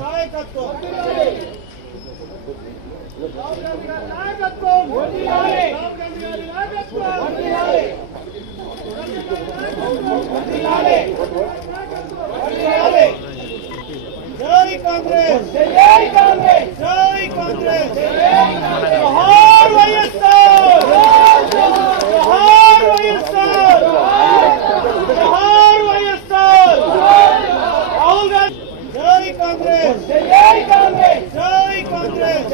నాయకత్వం నాయకత్వం जय कांग्रेस जय कांग्रेस जय कांग्रेस जोहार వైఎస్ఆర్ जोहार వైఎస్ఆర్ जोहार వైఎస్ఆర్ రాహుల్ గాంధీ जय कांग्रेस जय कांग्रेस जय कांग्रेस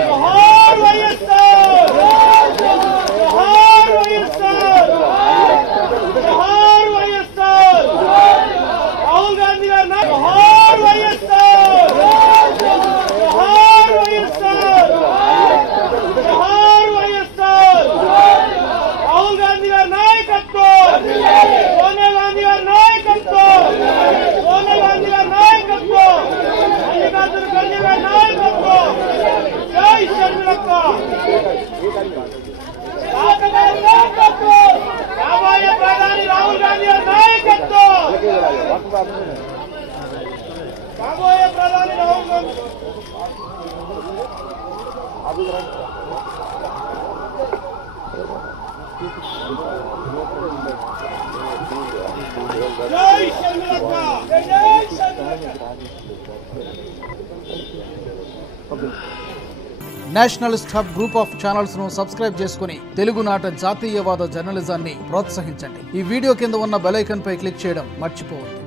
जोहार వైఎస్ఆర్ जोहार వైఎస్ఆర్ जोहार వైఎస్ఆర్ రాహుల్ గాంధీ గారు जोहार వైఎస్ఆర్ जोहार వైఎస్ఆర్ जोहार వైఎస్ఆర్ రాహుల్ గాంధీ గారి నాయకత్వం సోనియా గాంధీ గారి నాయకత్వం సోనియా గాంధీ గారి నాయకత్వం మల్లికార్జున ఖర్గే గారి నాయకత్వం జై షర్మిలక్క రాబోయే ప్రధాని రాహుల్ గాంధీ గారి నాయకత్వం రాబోయే ప్రధాని రాహుల్ గాంధీ జై షర్మిలక్క జై షర్మిలక్క nationalist hub group of channels ను సబ్స్క్రైబ్ చేసుకుని తెలుగునాట జాతీయవాద జర్నలిజాన్ని ప్రోత్సహించండి. ఈ వీడియో కింద ఉన్న బెల్ ఐకాన్ పై క్లిక్ చేయడం మర్చిపోవద్దు.